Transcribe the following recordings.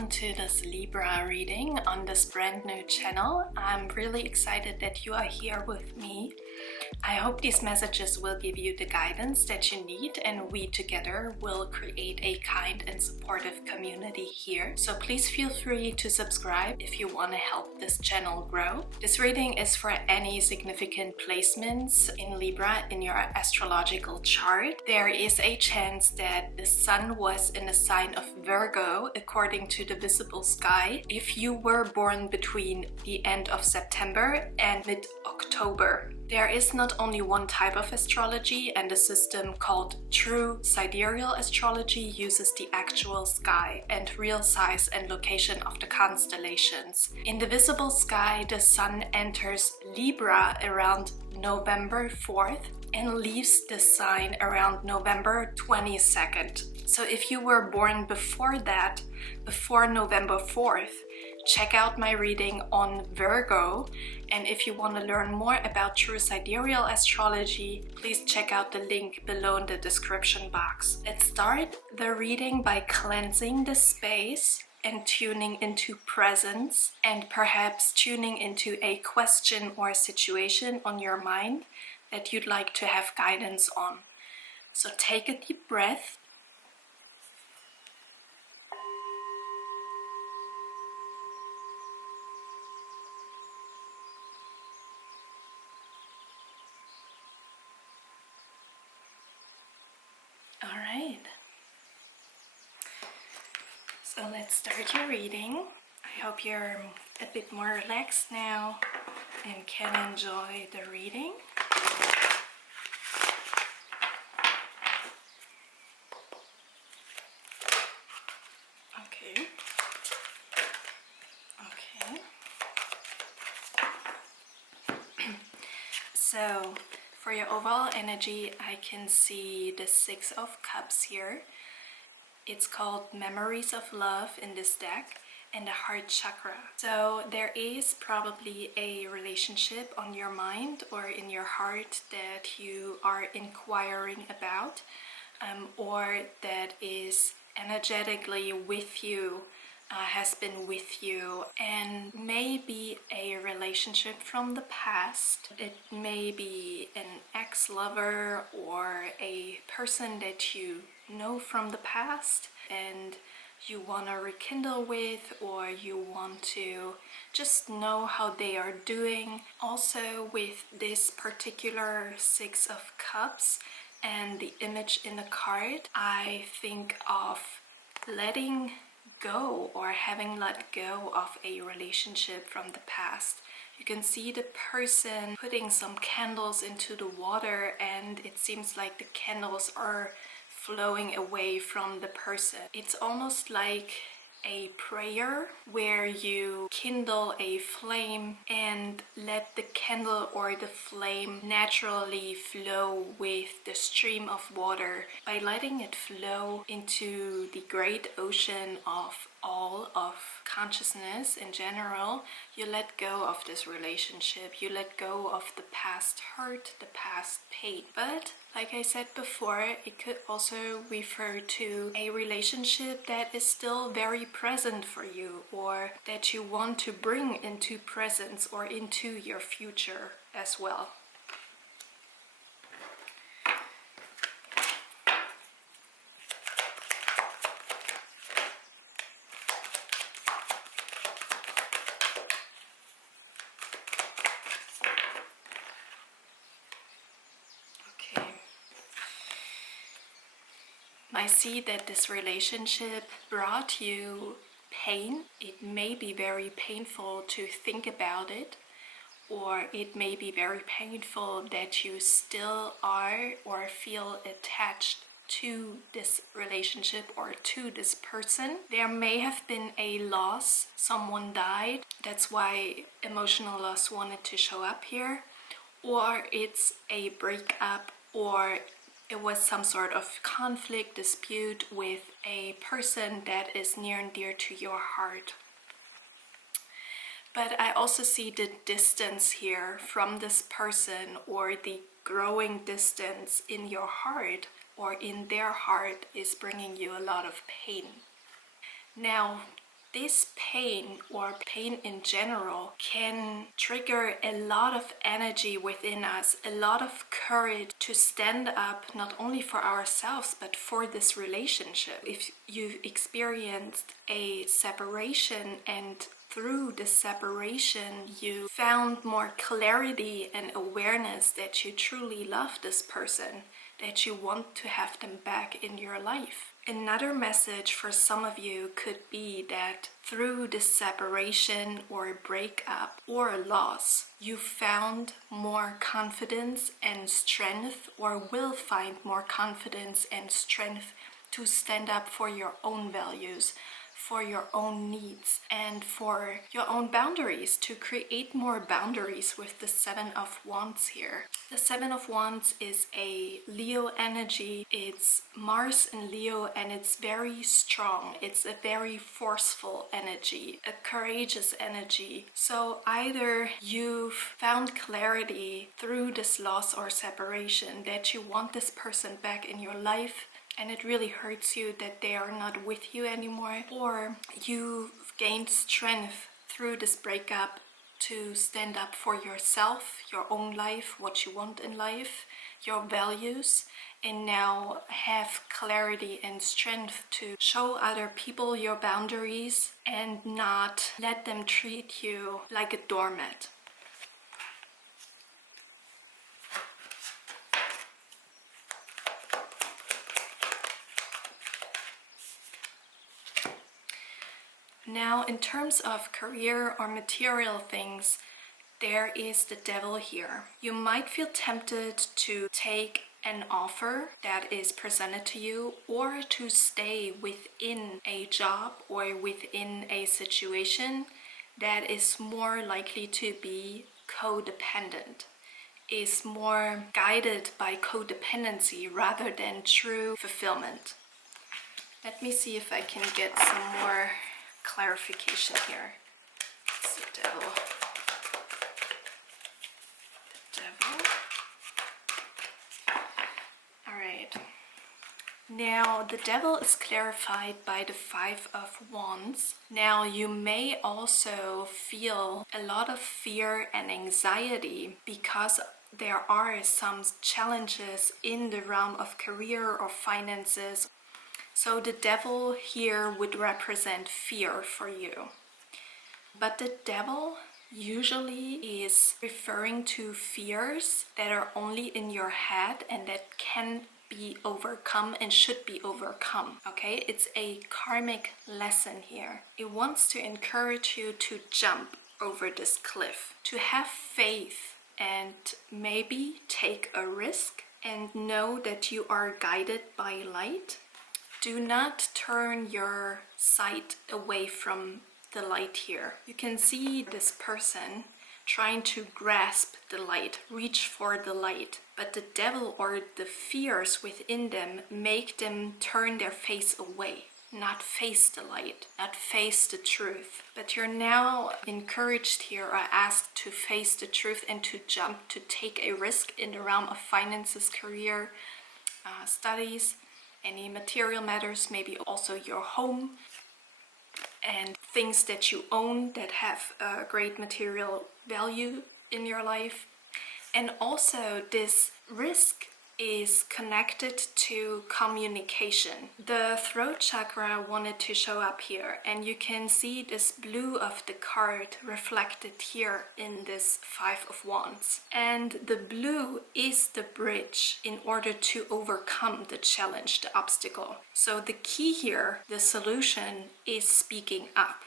welcome to this Libra reading on this brand new channel. I'm really excited that you are here with me. I hope these messages will give you the guidance that you need, and we together will create a kind and supportive community here. So please feel free to subscribe if you want to help this channel grow. This reading is for any significant placements in Libra in your astrological chart. There is a chance that the sun was in a sign of Virgo according to the visible sky if you were born between the end of September and mid-October. There is not only one type of astrology, and a system called true Sidereal Astrology uses the actual sky and real size and location of the constellations. In the visible sky, the sun enters Libra around November 4th and leaves the sign around November 22nd. So if you were born before that, before November 4th, check out my reading on Virgo. And if you want to learn more about true Sidereal Astrology, please check out the link below in the description box. Let's start the reading by cleansing the space and tuning into presence, and perhaps tuning into a question or situation on your mind that you'd like to have guidance on. So take a deep breath. All right. So let's start your reading. I hope you're a bit more relaxed now and can enjoy the reading. Okay. So for your overall energy, I can see the Six of Cups here. It's called Memories of Love in this deck, and the heart chakra. So there is probably a relationship on your mind or in your heart that you are inquiring about, or that is energetically with you, has been with you, and may be a relationship from the past. It may be an ex-lover or a person that you know from the past and you want to rekindle with, or you want to just know how they are doing. Also with this particular Six of Cups and the image in the card, I think of letting go or having let go of a relationship from the past. You can see the person putting some candles into the water, and it seems like the candles are flowing away from the person. It's almost like a prayer where you kindle a flame and let the candle or the flame naturally flow with the stream of water. By letting it flow into the great ocean of all of consciousness in general, you let go of this relationship, you let go of the past hurt, the past pain. But like I said before, it could also refer to a relationship that is still very present for you, or that you want to bring into presence or into your future as well. I see that this relationship brought you pain. It may be very painful to think about it, or it may be very painful that you still are or feel attached to this relationship or to this person. There may have been a loss, someone died, that's why emotional loss wanted to show up here, or it's a breakup, or it was some sort of conflict, dispute with a person that is near and dear to your heart. But I also see the distance here from this person, or the growing distance in your heart or in their heart is bringing you a lot of pain. Now, this pain or pain in general can trigger a lot of energy within us, a lot of courage to stand up not only for ourselves but for this relationship. If you've experienced a separation and through the separation you found more clarity and awareness that you truly love this person, that you want to have them back in your life. Another message for some of you could be that through this separation or breakup or loss, you found more confidence and strength, or will find more confidence and strength to stand up for your own values, for your own needs, and for your own boundaries, to create more boundaries with the Seven of Wands here. The Seven of Wands is a Leo energy. It's Mars in Leo, and it's very strong. It's a very forceful energy, a courageous energy. So either you've found clarity through this loss or separation that you want this person back in your life, and it really hurts you that they are not with you anymore, or you've gained strength through this breakup to stand up for yourself, your own life, what you want in life, your values, and now have clarity and strength to show other people your boundaries and not let them treat you like a doormat. Now, in terms of career or material things, there is the Devil here. You might feel tempted to take an offer that is presented to you, or to stay within a job or within a situation that is more likely to be codependent, is more guided by codependency rather than true fulfillment. Let me see if I can get some more clarification here. It's the Devil. The Devil. Alright. Now, the Devil is clarified by the Five of Wands. Now, you may also feel a lot of fear and anxiety because there are some challenges in the realm of career or finances. So the Devil here would represent fear for you. But the Devil usually is referring to fears that are only in your head and that can be overcome and should be overcome. Okay, it's a karmic lesson here. It wants to encourage you to jump over this cliff, to have faith and maybe take a risk and know that you are guided by light. Do not turn your sight away from the light here. You can see this person trying to grasp the light, reach for the light, but the Devil or the fears within them make them turn their face away, not face the light, not face the truth. But you're now encouraged here or asked to face the truth and to jump, to take a risk in the realm of finances, career, studies, any material matters, maybe also your home and things that you own that have a great material value in your life. And also this risk is connected to communication. The throat chakra wanted to show up here, and you can see this blue of the card reflected here in this Five of Wands. And the blue is the bridge in order to overcome the challenge, the obstacle. So the key here, the solution, is speaking up,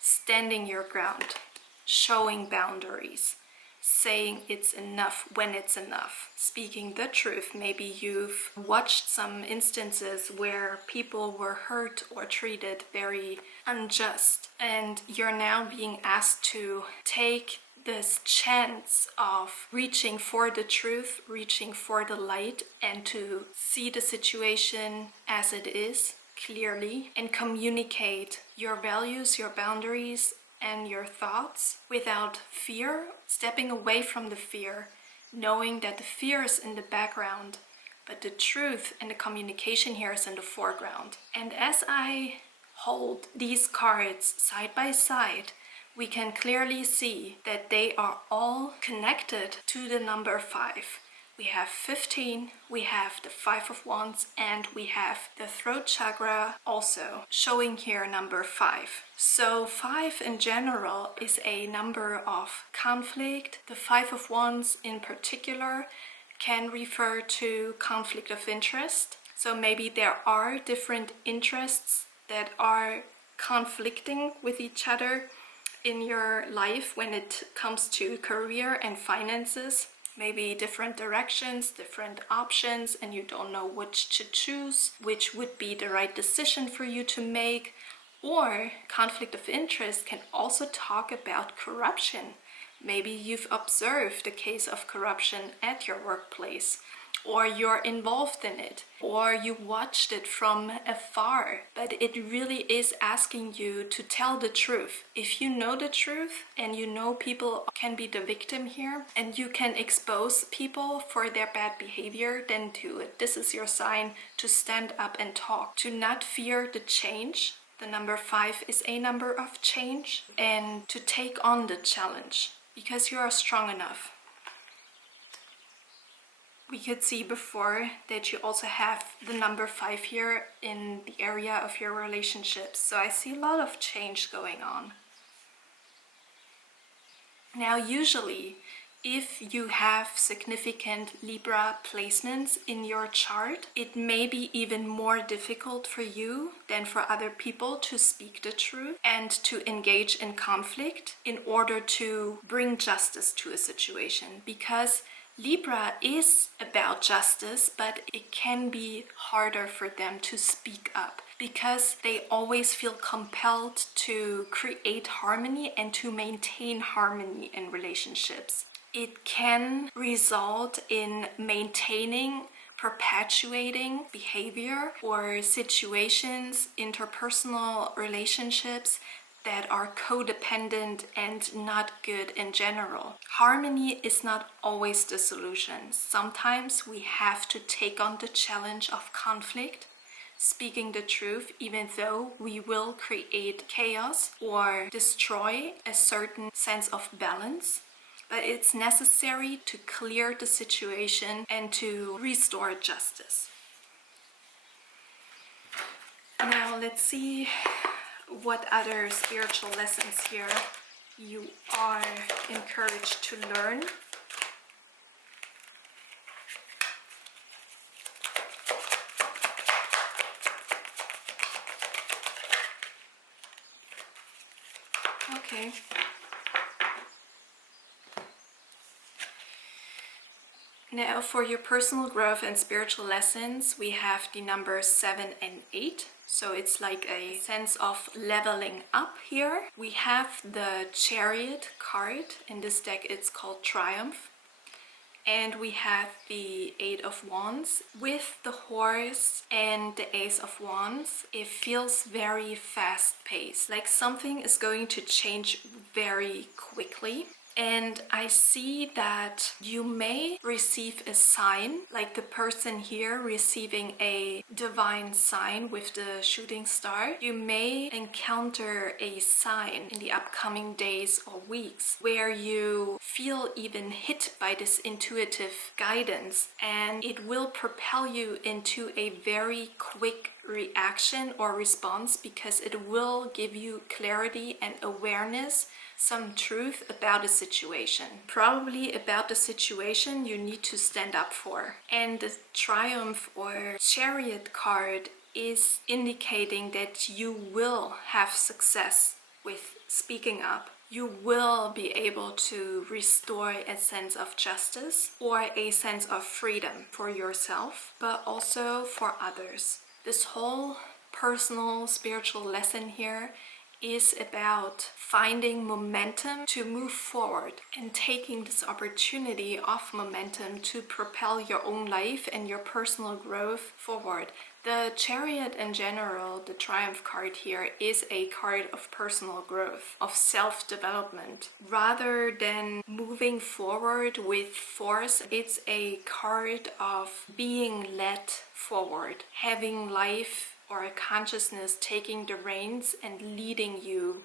standing your ground, showing boundaries, saying it's enough when it's enough, speaking the truth. Maybe you've watched some instances where people were hurt or treated very unjust, and you're now being asked to take this chance of reaching for the truth, reaching for the light, and to see the situation as it is clearly and communicate your values, your boundaries, and your thoughts without fear, stepping away from the fear, knowing that the fear is in the background, but the truth and the communication here is in the foreground. And as I hold these cards side by side, we can clearly see that they are all connected to the number 5. We have 15, we have the 5 of Wands, and we have the throat chakra also showing here number 5. So 5 in general is a number of conflict. The 5 of Wands in particular can refer to conflict of interest. So maybe there are different interests that are conflicting with each other in your life when it comes to career and finances. Maybe different directions, different options, and you don't know which to choose, which would be the right decision for you to make. Or conflict of interest can also talk about corruption. Maybe you've observed a case of corruption at your workplace, or you're involved in it, or you watched it from afar, but it really is asking you to tell the truth. If you know the truth and you know people can be the victim here and you can expose people for their bad behavior, then do it. This is your sign to stand up and talk, to not fear the change. The number 5 is a number of change, and to take on the challenge because you are strong enough. We could see before that you also have the number 5 here in the area of your relationships. So I see a lot of change going on. Now, usually, if you have significant Libra placements in your chart, it may be even more difficult for you than for other people to speak the truth and to engage in conflict in order to bring justice to a situation, because Libra is about justice, but it can be harder for them to speak up because they always feel compelled to create harmony and to maintain harmony in relationships. It can result in maintaining, perpetuating behavior or situations, interpersonal relationships that are codependent and not good in general. Harmony is not always the solution. Sometimes we have to take on the challenge of conflict, speaking the truth, even though we will create chaos or destroy a certain sense of balance. But it's necessary to clear the situation and to restore justice. Now let's see what other spiritual lessons here you are encouraged to learn. Okay. Now for your personal growth and spiritual lessons, we have the numbers 7 and 8. So it's like a sense of leveling up here. We have the Chariot card. In this deck it's called Triumph. And we have the 8 of Wands. With the Horse and the Ace of Wands, it feels very fast-paced. Like something is going to change very quickly. And I see that you may receive a sign, like the person here receiving a divine sign with the shooting star. You may encounter a sign in the upcoming days or weeks where you feel even hit by this intuitive guidance, and it will propel you into a very quick reaction or response because it will give you clarity and awareness, some truth about a situation, probably about the situation you need to stand up for. And the Triumph or Chariot card is indicating that you will have success with speaking up. You will be able to restore a sense of justice or a sense of freedom for yourself, but also for others. This whole personal spiritual lesson here is about finding momentum to move forward and taking this opportunity of momentum to propel your own life and your personal growth forward. The Chariot in general, the Triumph card here, is a card of personal growth, of self-development. Rather than moving forward with force, it's a card of being led forward, having life or a consciousness taking the reins and leading you.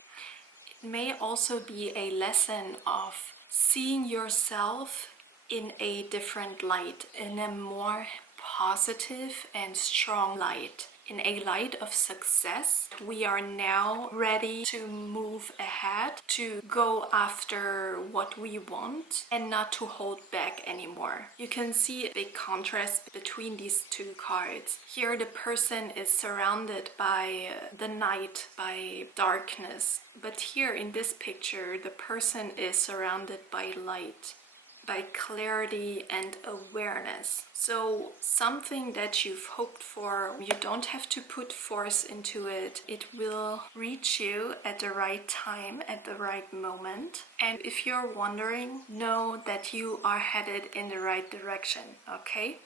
It may also be a lesson of seeing yourself in a different light, in a more positive and strong light, in a light of success. We are now ready to move ahead, to go after what we want and not to hold back anymore. You can see a big contrast between these two cards. Here the person is surrounded by the night, by darkness, but here in this picture the person is surrounded by light, by clarity and awareness. So something that you've hoped for, you don't have to put force into it. It will reach you at the right time, at the right moment. And if you're wondering, know that you are headed in the right direction, okay?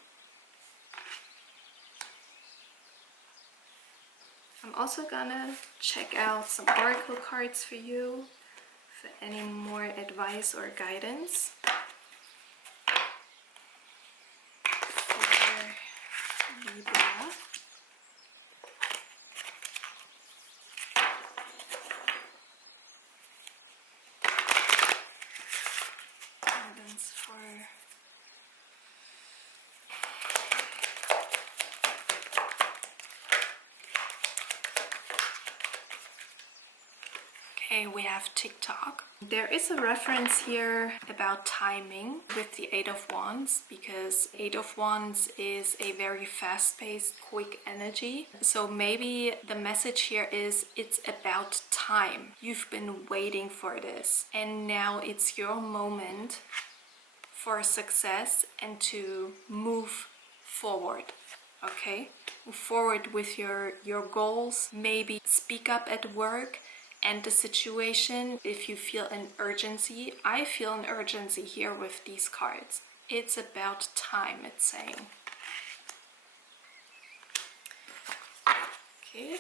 I'm also gonna check out some oracle cards for you for any more advice or guidance. Libra. Guidance for okay, we have TikTok. There is a reference here about timing with the Eight of Wands, because Eight of Wands is a very fast-paced, quick energy. So maybe the message here is it's about time. You've been waiting for this, and now it's your moment for success and to move forward. Okay? Move forward with your goals. Maybe speak up at work and the situation if you feel an urgency. I feel an urgency here with these cards. It's about time, it's saying. Okay.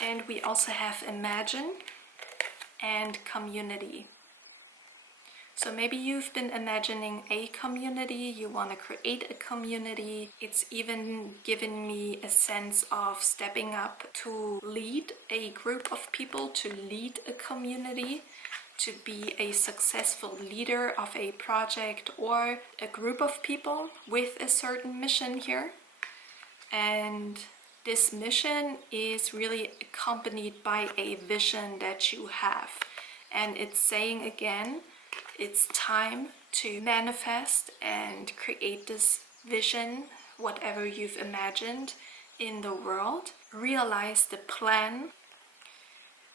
And we also have imagine and community. So maybe you've been imagining a community, you want to create a community. It's even given me a sense of stepping up to lead a group of people, to lead a community, to be a successful leader of a project or a group of people with a certain mission here. And this mission is really accompanied by a vision that you have. And it's saying again, it's time to manifest and create this vision, whatever you've imagined in the world. Realize the plan,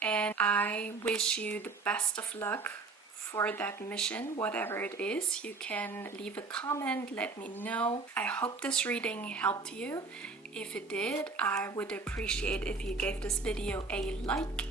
and I wish you the best of luck for that mission, whatever it is. You can leave a comment, let me know. I hope this reading helped you. If it did, I would appreciate if you gave this video a like